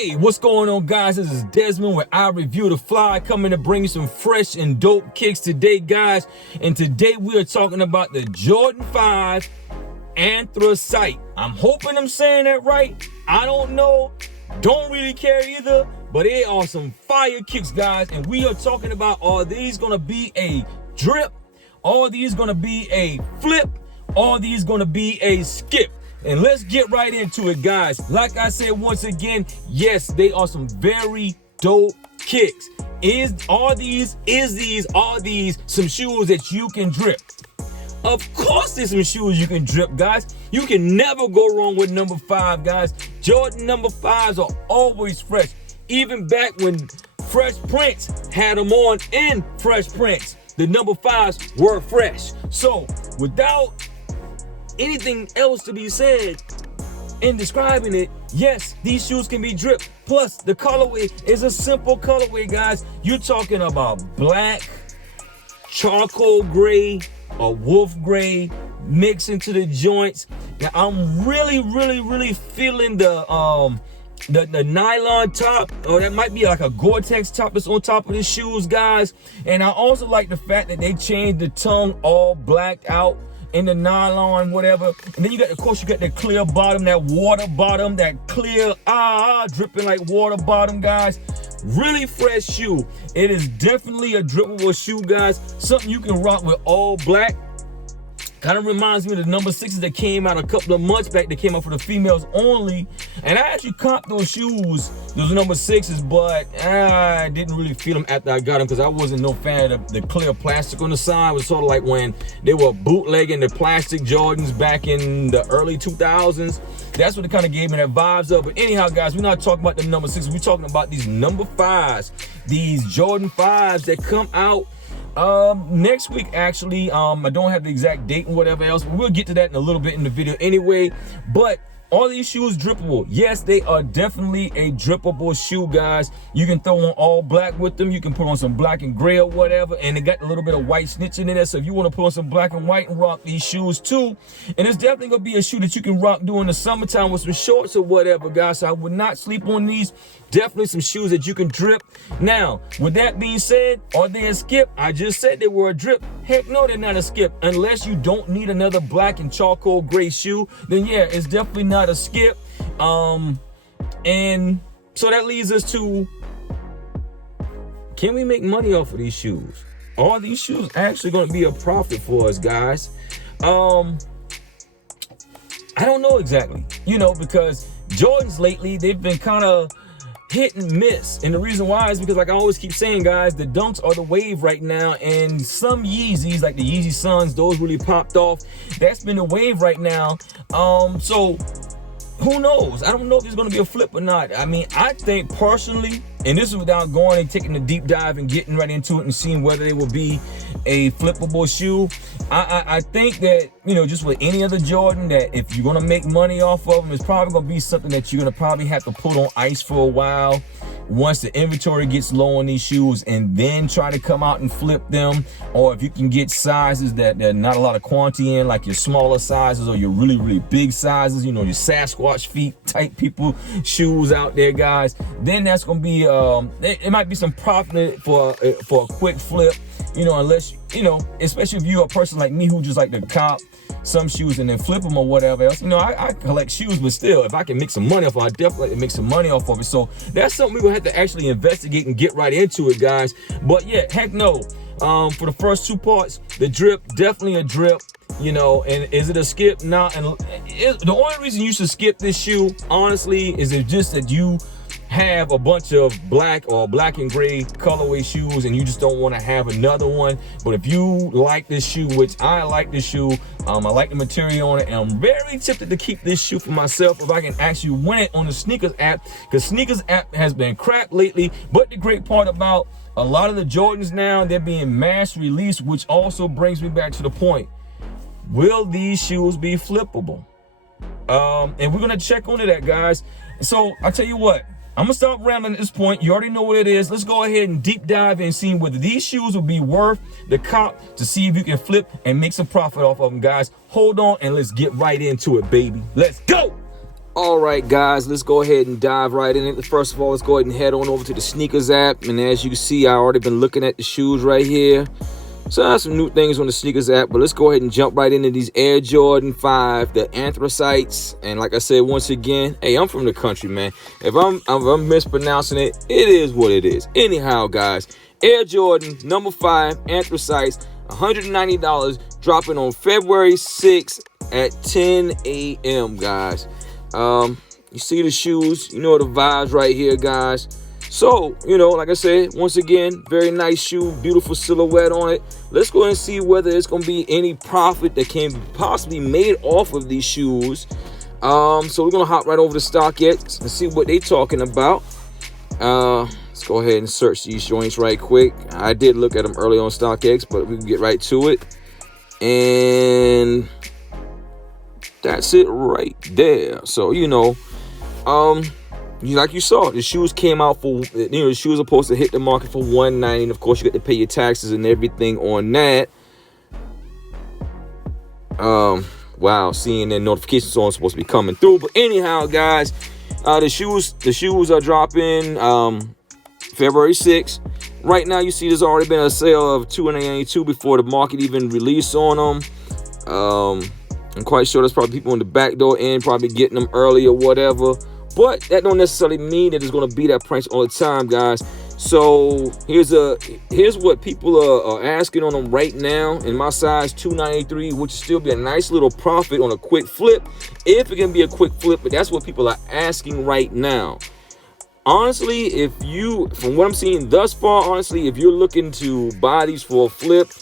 Hey, what's going on, guys? This is Desmond with I Review the Fly, coming to bring you some fresh and dope kicks today, guys. And today we are talking about the Jordan 5 Anthracite. I'm hoping I'm saying that right. I don't know. Don't really care either. But they are some fire kicks, guys. And we are talking about, are these going to be a drip? Are these going to be a flip? Are these going to be a skip? And let's get right into it, guys. Like I said once again, yes, they are some very dope kicks. Are these some shoes that you can drip? Of course there's some shoes you can drip, guys. You can never go wrong with number 5, guys. Jordan number 5s are always fresh. Even back when Fresh Prince had them on in Fresh Prince, the number 5s were fresh. So without anything else to be said in describing it, yes, these shoes can be dripped. Plus, the colorway is a simple colorway, guys. You're talking about black, charcoal gray, or wolf gray mixed into the joints. Now, I'm really feeling the nylon top, or that might be like a Gore-Tex top that's on top of the shoes, guys. And I also like the fact that they changed the tongue all blacked out in the nylon, whatever. And then you got, of course, you got that clear bottom, that water bottom, that clear dripping like water bottom, guys. Really fresh shoe. It is definitely a drippable shoe, guys. Something you can rock with all black. Kind of reminds me of the number 6s that came out a couple of months back. That came out for the females only. And I actually copped those shoes, those number 6s, but I didn't really feel them after I got them because I wasn't no fan of the clear plastic on the side. It was sort of like when they were bootlegging the plastic Jordans back in the early 2000s. That's what it kind of gave me that vibes of. But anyhow, guys, we're not talking about the number 6s. We're talking about these number 5s, these Jordan 5s that come out next week, actually. I don't have the exact date and whatever else, but we'll get to that in a little bit in the video anyway. But are these shoes drippable? Yes, they are definitely a drippable shoe, guys. You can throw on all black with them. You can put on some black and gray or whatever, and they got a little bit of white snitching in there. So if you want to put on some black and white and rock these shoes too, and it's definitely gonna be a shoe that you can rock during the summertime with some shorts or whatever, guys. So I would not sleep on these. Definitely some shoes that you can drip. Now, with that being said, are they a skip? I just said they were a drip. Heck no, they're not a skip. Unless you don't need another black and charcoal gray shoe, then yeah, it's definitely not a skip. And so that leads us to, can we make money off of these shoes? Are these shoes actually going to be a profit for us, guys? I don't know exactly, because Jordans lately, they've been kind of hit and miss. And the reason why is because, like I always keep saying, guys, the dunks are the wave right now, and some Yeezys, like the Yeezy Suns, those really popped off. That's been the wave right now. So who knows? I don't know if it's going to be a flip or not. I mean, I think personally, and this is without going and taking a deep dive and getting right into it and seeing whether they will be a flippable shoe. I think that, just with any other Jordan, that if you're going to make money off of them, it's probably going to be something that you're going to probably have to put on ice for a while once the inventory gets low on these shoes, and then try to come out and flip them. Or if you can get sizes that there's not a lot of quantity in, like your smaller sizes or your really big sizes, your Sasquatch feet type people shoes out there, guys, then that's going to be it might be some profit for a quick flip, unless especially if you're a person like me who just like to cop some shoes and then flip them or whatever else. I collect shoes, but still, if I can make some money off of it, I definitely like to make some money off of it. So that's something we're gonna have to actually investigate and get right into it, guys. But yeah, heck no. For the first 2 parts, the drip, definitely a drip. And is it a skip? Nah. And the only reason you should skip this shoe, honestly, is it just that you have a bunch of black or black and gray colorway shoes and you just don't want to have another one. But if you like this shoe, which I like this shoe, I like the material on it, and I'm very tempted to keep this shoe for myself if I can actually win it on the SNKRS app, because SNKRS app has been crap lately. But the great part about a lot of the Jordans now, they're being mass released, which also brings me back to the point, will these shoes be flippable? And we're gonna check onto that, guys. So I'll tell you what, I'm gonna stop rambling at this point. You already know what it is. Let's go ahead and deep dive and see whether these shoes will be worth the cop, to see if you can flip and make some profit off of them, guys. Hold on and let's get right into it, baby. Let's go. All right, guys, let's go ahead and dive right in it. First of all, let's go ahead and head on over to the sneakers app. And as you can see, I already been looking at the shoes right here. So I have some new things on the sneakers app, but let's go ahead and jump right into these Air Jordan 5, the Anthracites. And like I said, once again, hey, I'm from the country, man. If I'm mispronouncing it, it is what it is. Anyhow, guys, Air Jordan number 5, Anthracites, $190, dropping on February 6th at 10 a.m., guys. You see the shoes, you know the vibes right here, guys. So, you know, like I said, once again, very nice shoe, beautiful silhouette on it. Let's go ahead and see whether it's going to be any profit that can possibly made off of these shoes. So we're going to hop right over to StockX and see what they're talking about. Let's go ahead and search these joints right quick. I did look at them early on StockX, but we can get right to it. And that's it right there. So, you know, like you saw, the shoes came out for, you know, the shoes are supposed to hit the market for $190, and of course you got to pay your taxes and everything on that. Wow, seeing that notifications on supposed to be coming through. But anyhow, guys, the shoes are dropping February 6th. Right now, you see there's already been a sale of $292 before the market even released on them. I'm quite sure there's probably people on the back door end probably getting them early or whatever. But that don't necessarily mean that it's going to be that price all the time, guys. So here's what people are asking on them right now. In my size, $293, which will still be a nice little profit on a quick flip, if it can be a quick flip. But that's what people are asking right now. Honestly, from what I'm seeing thus far, honestly, if you're looking to buy these for a flip,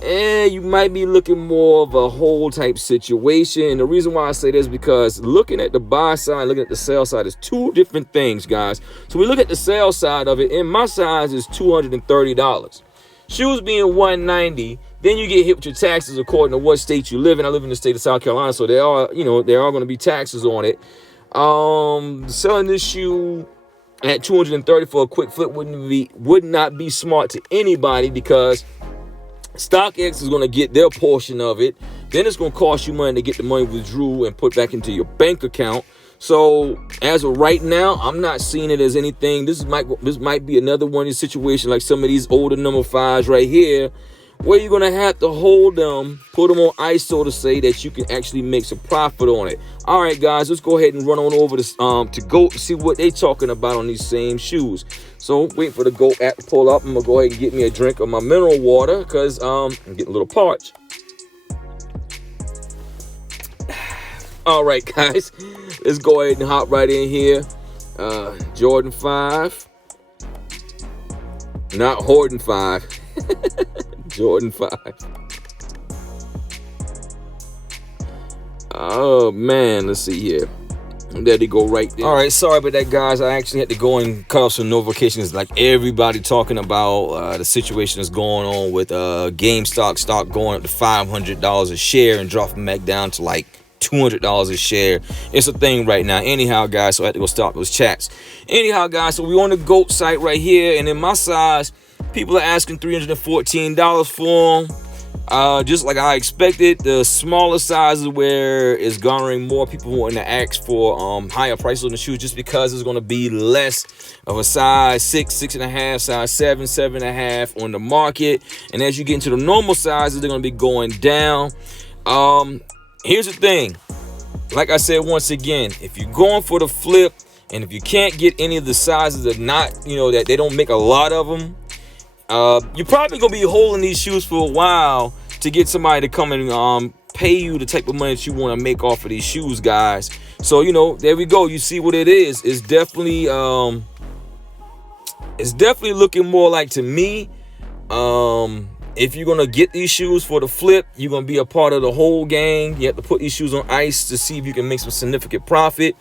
you might be looking more of a hold type situation. And the reason why I say this is because looking at the buy side, looking at the sell side is two different things, guys. So we look at the sell side of it, and my size is $230. Shoes being $190, then you get hit with your taxes according to what state you live in. I live in the state of South Carolina, so there are going to be taxes on it. Selling this shoe at $230 for a quick flip would not be smart to anybody, because StockX is going to get their portion of it. Then it's going to cost you money to get the money withdrew and put back into your bank account. So as of right now, I'm not seeing it as anything. This might be another one of these situations like some of these older number 5s right here, where you're going to have to hold them, put them on ice, so to say, that you can actually make some profit on it. All right, guys, let's go ahead and run on over to Goat to see what they talking about on these same shoes. So wait for the Goat app to pull up. I'm going to go ahead and get me a drink of my mineral water, because I'm getting a little parched. All right, guys, let's go ahead and hop right in here. Jordan 5. Not Horton 5. Jordan 5. Oh man, let's see here. There they go right there. All right, sorry about that, guys. I actually had to go and cut off some notifications, like everybody talking about the situation that's going on with GameStop stock going up to $500 a share and dropping back down to like $200 a share. It's a thing right now. Anyhow, guys, so I had to go stop those chats. Anyhow, guys, so we're on the Goat site right here, and in my size, people are asking $314 for them. Just like I expected, the smaller sizes where it's garnering more people wanting to ask for higher prices on the shoes, just because it's going to be less of a size 6, 6.5, size 7, 7.5 on the market. And as you get into the normal sizes, they're going to be going down. Here's the thing. Like I said, once again, if you're going for the flip, and if you can't get any of the sizes that that they don't make a lot of them, you're probably gonna be holding these shoes for a while to get somebody to come and pay you the type of money that you want to make off of these shoes, guys. So there we go. You see what it is. It's definitely looking more like, to me, if you're gonna get these shoes for the flip, you're gonna be a part of the whole gang. You have to put these shoes on ice to see if you can make some significant profit.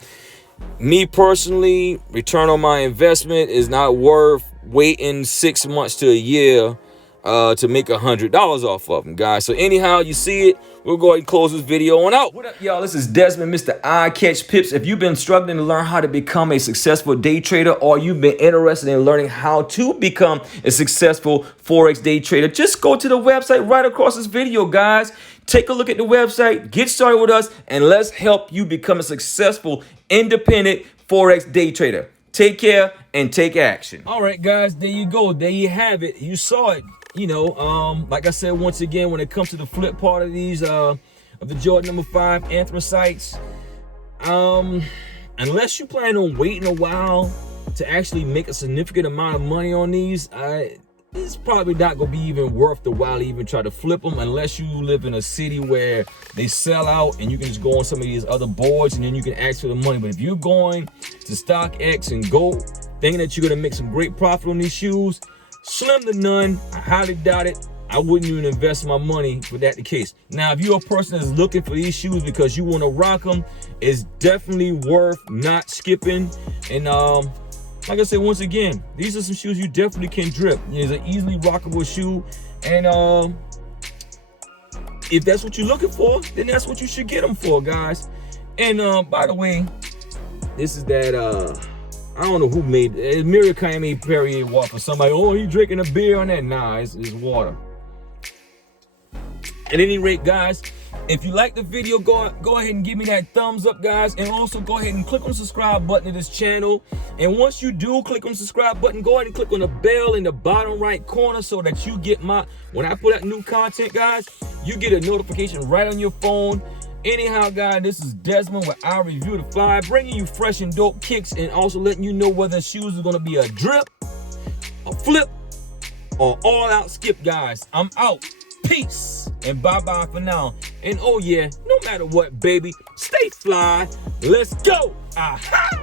Me personally, return on my investment is not worth waiting 6 months to a year to make $100 off of them, guys. So anyhow, you see it. We'll go ahead and close this video on out. What up, y'all? This is Desmond, Mr. Eye Catch Pips. If you've been struggling to learn how to become a successful day trader, or you've been interested in learning how to become a successful Forex day trader, just go to the website right across this video, guys. Take a look at the website, get started with us, and let's help you become a successful independent Forex day trader. Take care and take action. All right, guys, there you go. There you have it. You saw it. You know, like I said, once again, when it comes to the flip part of these, of the Jordan number 5 anthracites, unless you plan on waiting a while to actually make a significant amount of money on these, it's probably not gonna be even worth the while to even try to flip them, unless you live in a city where they sell out and you can just go on some of these other boards and then you can ask for the money. But if you're going to StockX and go thinking that you're gonna make some great profit on these shoes, slim to none. I highly doubt it. I wouldn't even invest my money for that the case. Now, if you're a person that's looking for these shoes because you want to rock them, it's definitely worth not skipping. And like I said, once again, these are some shoes you definitely can drip. It's an easily rockable shoe, and if that's what you're looking for, then that's what you should get them for, guys. And by the way, this is that I don't know who made it. Miriam Perrier water for somebody. Oh, he drinking a beer on that. Nah, it's water. At any rate, guys, if you like the video, go ahead and give me that thumbs up, guys, and also go ahead and click on the subscribe button to this channel. And once you do click on the subscribe button, go ahead and click on the bell in the bottom right corner so that you get when I put out new content, guys, you get a notification right on your phone. Anyhow, guys, this is Desmond with I Review the Fly, bringing you fresh and dope kicks and also letting you know whether shoes are going to be a drip, a flip, or all out skip, guys. I'm out. Peace and bye-bye for now. And oh yeah, no matter what, baby, stay fly. Let's go. Aha!